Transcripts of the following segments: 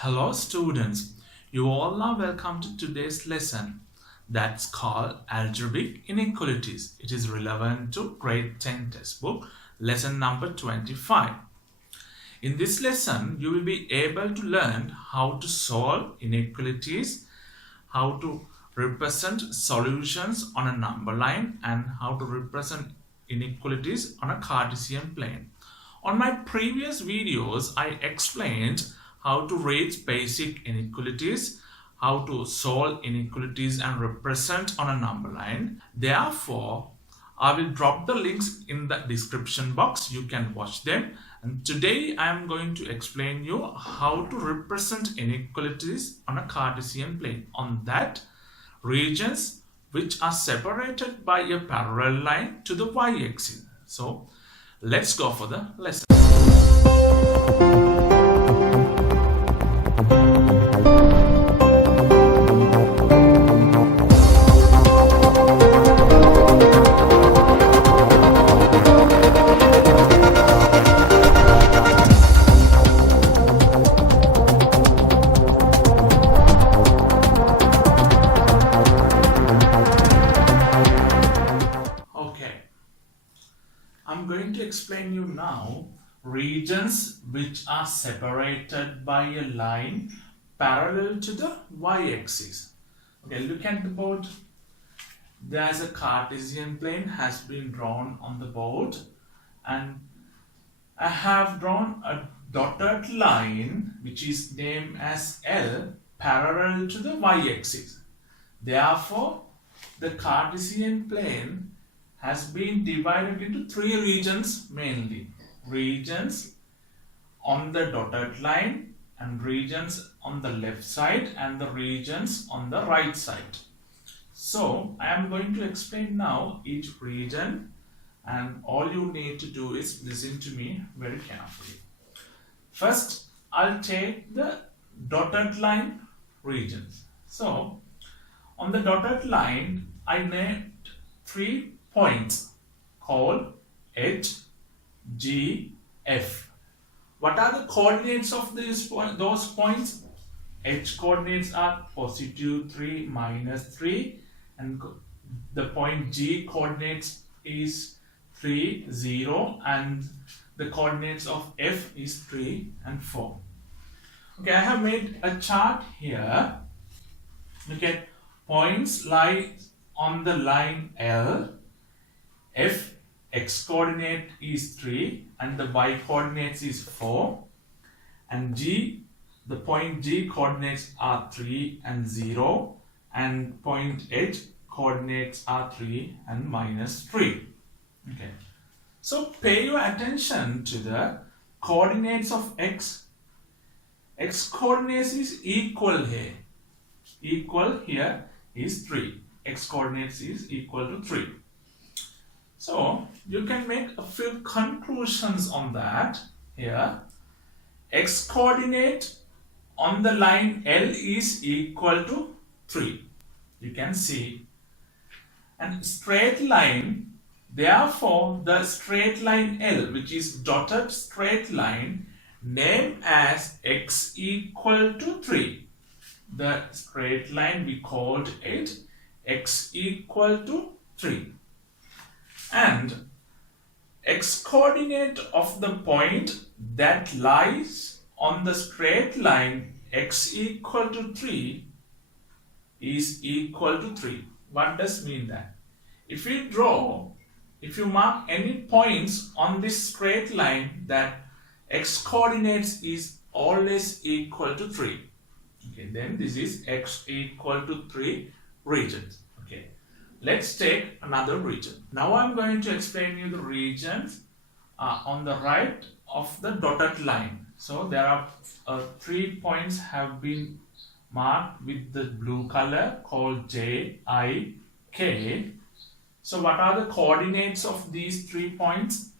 Hello students, you all are welcome to today's lesson that's called Algebraic Inequalities. It is relevant to grade 10 textbook, lesson number 25. In this lesson, you will be able to learn how to solve inequalities, how to represent solutions on a number line, and how to represent inequalities on a Cartesian plane. On my previous videos, I explained how to reach basic inequalities, how to solve inequalities and represent on a number line. Therefore, I will drop the links in the description box. You can watch them. And today I am going to explain you how to represent inequalities on a Cartesian plane. On that, regions which are separated by a parallel line to the y-axis. So let's go for the lesson. I'm going to explain you now regions which are separated by a line parallel to the y-axis. Okay, look at the board. There's a Cartesian plane has been drawn on the board, and I have drawn a dotted line which is named as L parallel to the y-axis. Therefore, the Cartesian plane has been divided into three regions mainly. Regions on the dotted line, and regions on the left side, and the regions on the right side. So I am going to explain now each region, and all you need to do is listen to me very carefully. First, I'll take the dotted line regions. So on the dotted line, I named 3 points called H, G, F. What are the coordinates of those points? H coordinates are positive 3, minus 3, and the point G coordinates is 3, 0, and the coordinates of F is 3 and 4. Okay, I have made a chart here. Look at points lie on the line L. F x coordinate is 3 and the y coordinates is 4, and G, the point G coordinates are 3 and 0, and point H coordinates are 3 and minus 3. Okay, so pay your attention to the coordinates of x. X coordinates is equal here. Equal here is 3. X coordinates is equal to 3. So you can make a few conclusions on that here. X coordinate on the line L is equal to 3. You can see. And straight line, therefore the straight line L, which is dotted straight line, named as x equal to 3. The straight line, we called it x equal to 3. And x coordinate of the point that lies on the straight line x equal to 3 is equal to 3. What does mean that? If you mark any points on this straight line, that x coordinates is always equal to 3. Okay, then this is x equal to 3 regions. Okay. Let's take another region. Now I'm going to explain you the regions on the right of the dotted line. So there are 3 points have been marked with the blue color called J, I, K. So what are the coordinates of these 3 points?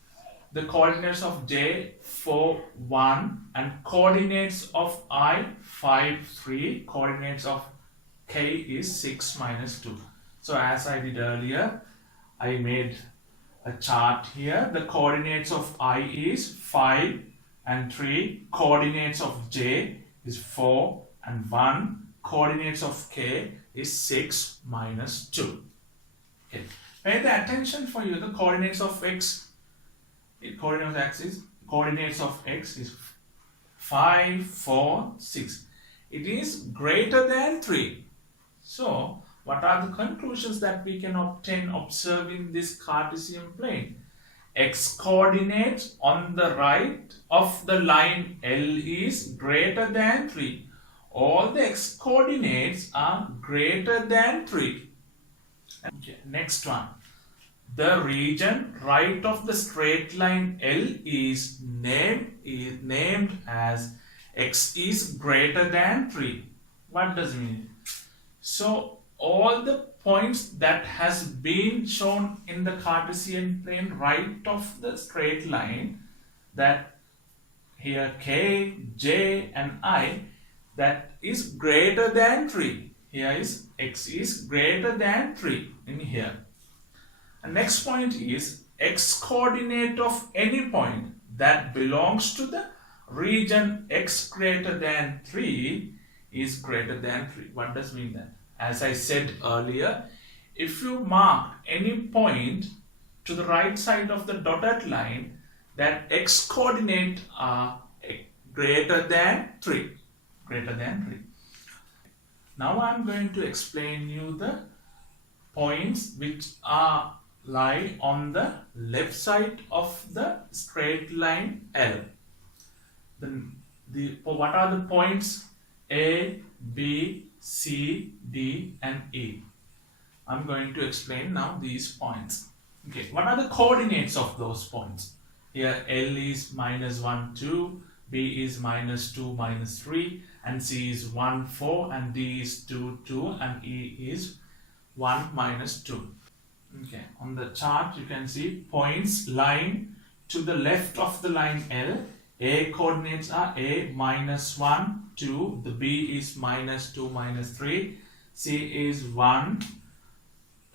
The coordinates of J 4, 1, and coordinates of I 5, 3. Coordinates of K is 6, minus 2. So as I did earlier, I made a chart here. The coordinates of I is 5 and 3. Coordinates of J is 4 and 1. Coordinates of k is 6 minus 2. Okay. Pay the attention for you. The coordinates of x, coordinates of x is 5, 4, 6. It is greater than 3. So, what are the conclusions that we can obtain observing this Cartesian plane? X coordinate on the right of the line L is greater than 3. All the x coordinates are greater than 3. Okay, next one. The region right of the straight line L is named as x is greater than 3. What does it mean? So all the points that has been shown in the Cartesian plane right of the straight line, that here k, j and I, that is greater than 3. Here is x is greater than 3 in here. And next point is x coordinate of any point that belongs to the region x greater than 3 is greater than 3. What does mean that? As I said earlier, if you mark any point to the right side of the dotted line, that x coordinate are greater than 3. Greater than 3. Now I am going to explain you the points which are lie on the left side of the straight line L. What are the points A, B, C, D and E? I'm going to explain now these points. Okay, what are the coordinates of those points? Here L is minus 1, 2, B is minus 2, minus 3, and C is 1, 4, and D is 2, 2, and E is 1, minus 2. Okay, on the chart you can see points lying to the left of the line L. A coordinates are A, minus 1, 2, the B is minus 2, minus 3, C is 1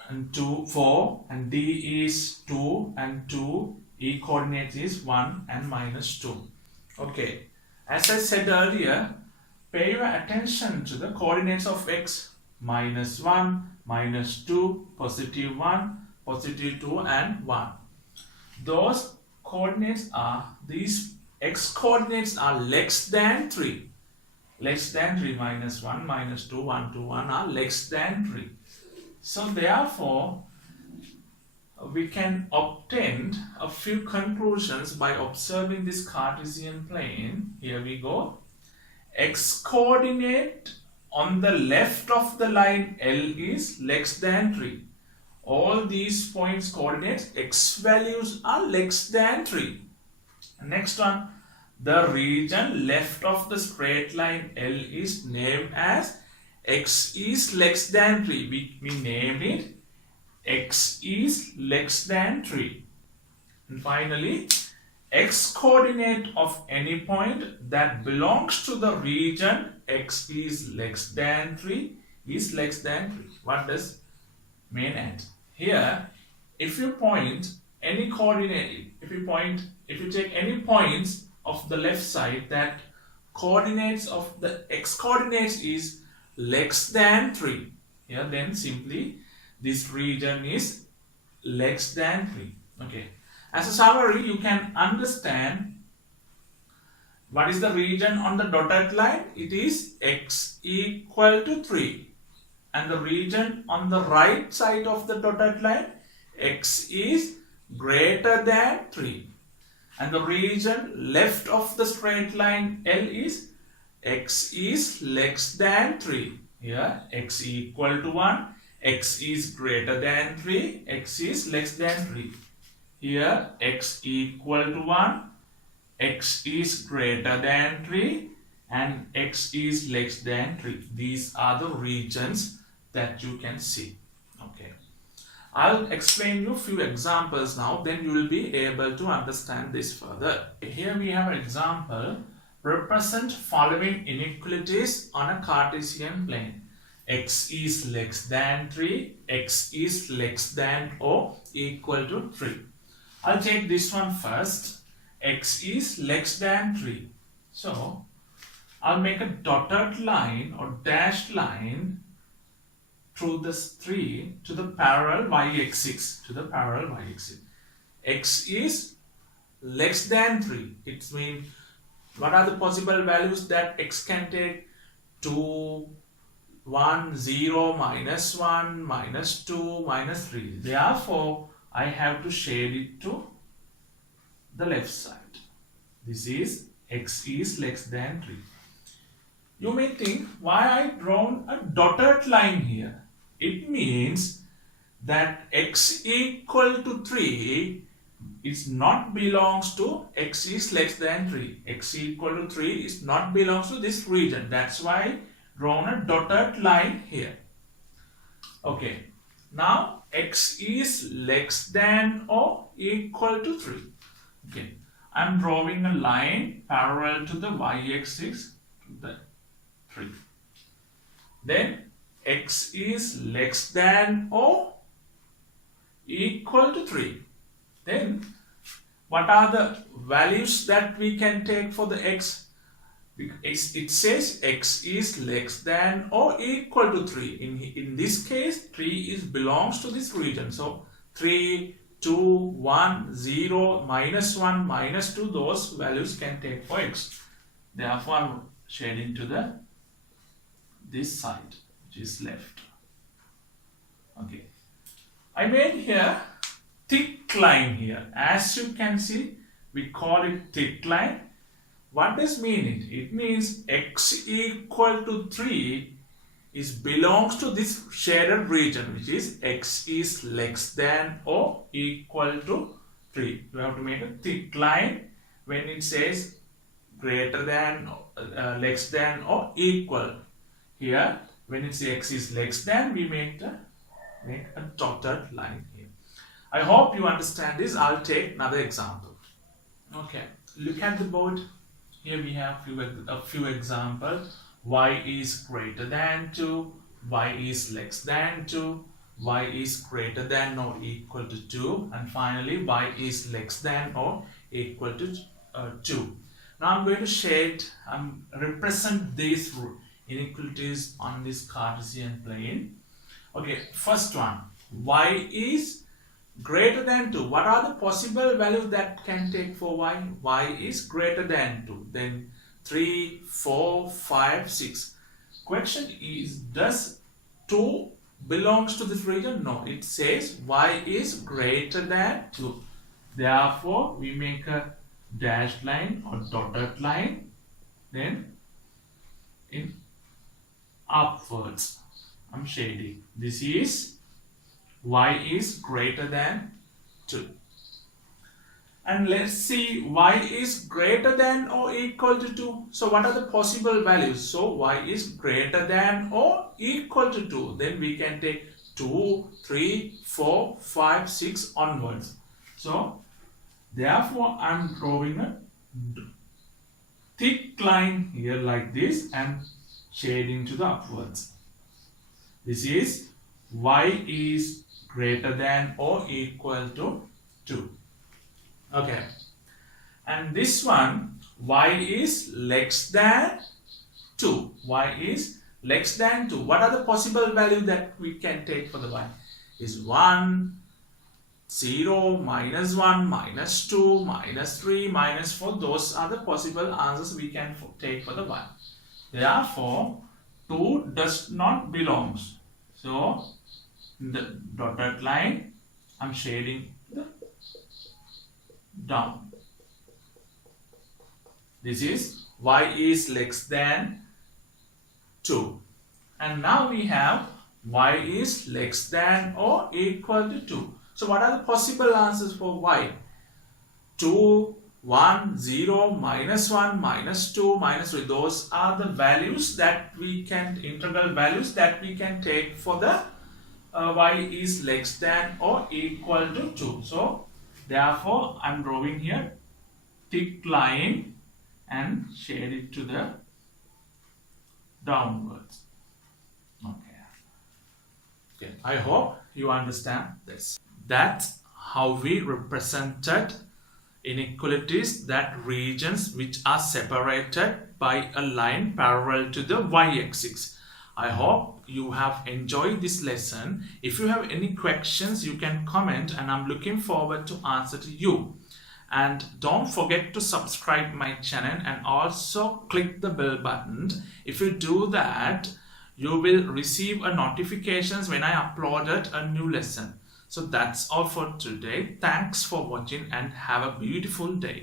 and 2, 4, and D is 2 and 2, E coordinate is 1 and minus 2. Okay, as I said earlier, pay your attention to the coordinates of x, minus 1, minus 2, positive 1, positive 2 and 1. Those coordinates are, these x coordinates are less than 3. Less than 3, minus 1, minus 2, 1, 2, 1 are less than 3. So therefore, we can obtain a few conclusions by observing this Cartesian plane. Here we go. X coordinate on the left of the line L is less than 3. All these points coordinates x values are less than 3. Next one, the region left of the straight line L is named as x is less than 3. We named it x is less than 3. And finally, x coordinate of any point that belongs to the region x is less than 3 is less than 3. What does mean at? Here, if you point any coordinate, if you take any points of the left side that coordinates of the x coordinates is less than 3, here then simply this region is less than 3. Okay. As a summary, you can understand what is the region on the dotted line. It is x equal to 3. And the region on the right side of the dotted line, x is greater than 3. And the region left of the straight line L is x is less than 3. Here x equal to 1, x is greater than 3, x is less than 3. Here x equal to 1, x is greater than 3 and x is less than 3. These are the regions that you can see. Okay. I'll explain you a few examples now, then you will be able to understand this further. Here we have an example. Represent following inequalities on a Cartesian plane. X is less than 3, x is less than or equal to 3. I'll take this one first. X is less than 3. So, I'll make a dotted line or dashed line through this 3 to the parallel y-axis, x is less than 3. It means what are the possible values that x can take? 2, 1, 0, minus 1, minus 2, minus 3. Therefore, I have to shade it to the left side. This is x is less than 3. You may think, why I drawn a dotted line here? It means that x equal to 3 is not belongs to x is less than 3. X equal to 3 is not belongs to this region. That's why I drawn a dotted line here. Okay. Now x is less than or equal to 3. Okay. I'm drawing a line parallel to the y-axis to the 3. Then x is less than or equal to 3. Then what are the values that we can take for the x? It says x is less than or equal to 3. In this case, 3 is belongs to this region. So 3, 2, 1, 0, minus 1, minus 2, those values can take for x. Therefore, I'm shading to this side, which is left. Okay. I made here thick line here. As you can see, we call it thick line. What does mean it? It means x equal to 3 is belongs to this shaded region, which is x is less than or equal to 3. You have to make a thick line when it says greater than, less than or equal. Here, when it says x is less than, we make a dotted line here. I hope you understand this. I'll take another example. Okay, look at the board. Here we have a few examples. Y is greater than 2, y is less than 2, y is greater than or equal to 2, and finally y is less than or equal to 2. Now I'm going to represent these inequalities on this Cartesian plane. Okay, first one, y is greater than 2. What are the possible values that can take for y? Y is greater than 2. Then 3, 4, 5, 6. Question is, does 2 belongs to this region? No, it says y is greater than 2. Therefore, we make a dashed line or dotted line. Then in upwards, I'm shading. This is y is greater than 2. And let's see, y is greater than or equal to 2. So what are the possible values? So y is greater than or equal to 2. Then we can take 2, 3, 4, 5, 6 onwards. So therefore I'm drawing a thick line here like this and shading to the upwards. This is y is greater than or equal to 2. Okay. And this one, y is less than 2. Y is less than 2. What are the possible values that we can take for the y? Is 1, 0, minus 1, minus 2, minus 3, minus 4. Those are the possible answers we can take for the y. Therefore, 2 does not belong. So, in the dotted line, I'm shading the down. This is y is less than 2. And now we have y is less than or equal to 2. So what are the possible answers for y? 2, 1, 0, minus 1, minus 2, minus 3. Those are the values that we can, integral values that we can take for the y is less than or equal to 2. So therefore I'm drawing here thick line and shade it to the downwards. Okay. I hope you understand this. That's how we represented Inequalities, that regions which are separated by a line parallel to the y-axis. I hope you have enjoyed this lesson. If you have any questions, you can comment and I'm looking forward to answer to you. And don't forget to subscribe my channel and also click the bell button. If you do that, you will receive a notifications when I uploaded a new lesson. So that's all for today. Thanks for watching and have a beautiful day.